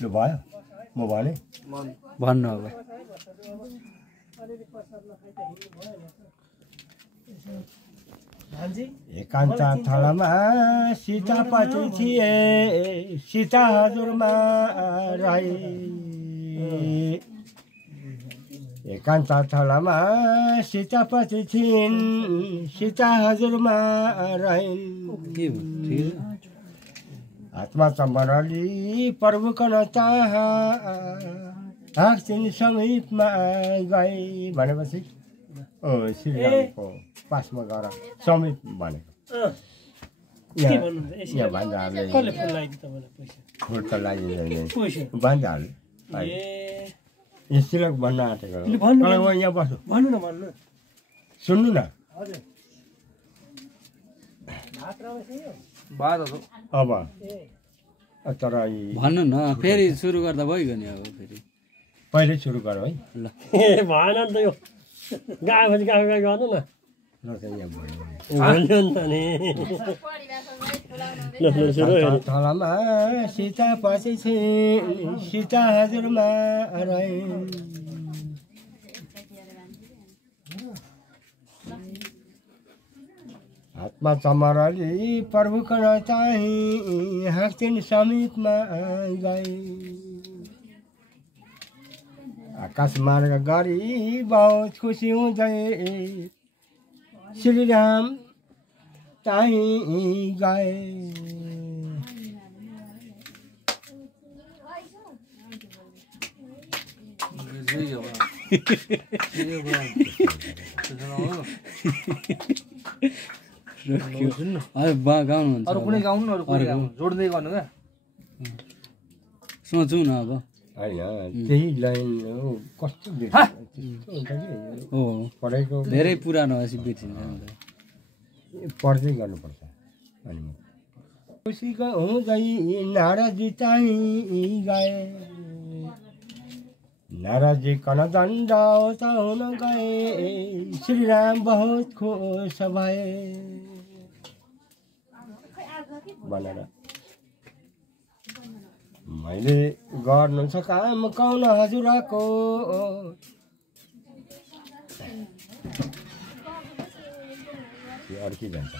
लु भयो म भने भन्नु अब एकान्त थलामा सीता पछि थिए सीता हजुरमा राई एकान्त थलामा सीता पछि थिइन् सीता हजुरमा राइन् आत्मा चम्बरली प्रभुको नचाह हाँक्छिन् समीपमा गई भनेपछि श्रीरामको पासमा गएर समीप भनेको यहाँ भान्जाहरूले फुल त लागिँदैन भान्जाहरूले स्त्रीलाई भन्न आँटेको यहाँ बस्नु भन्नु न भन्नु सुन्नु न अब तर भन्नु न फेरि सुरु गर्दा भइगयो नि अब फेरि पहिले सुरु गरौँ है ल भएन नि त यो गएपछि गएको गर्नु न थलामा सीता पछि सीता हजुरमा राइन् आत्मा चमरली प्रभुको नचाही हाँक्छिन् समीपमा गई आकाश मार्ग गरी बहुत खुसी हुँदै श्रीराम चाहिँ गए गाउनुहुन्छ अरू कुनै गाउनु अरू कुनै गाउनु जोड्दै गर्नु क्या सोचौँ न अब होइन त्यही लाइन कस्तो हो पढाइको धेरै पुरानो भएपछि बिर्सिन्छ पढ्दै गर्नुपर्छ अनि खुसी हुँदै नाराजी चाहिँ गए नाराजी कन दण्ड त हुन गए श्रीराम बहुत खुस भए भनेर मैले गर्नु छ काम कौन हजुरको अर्की जान्छ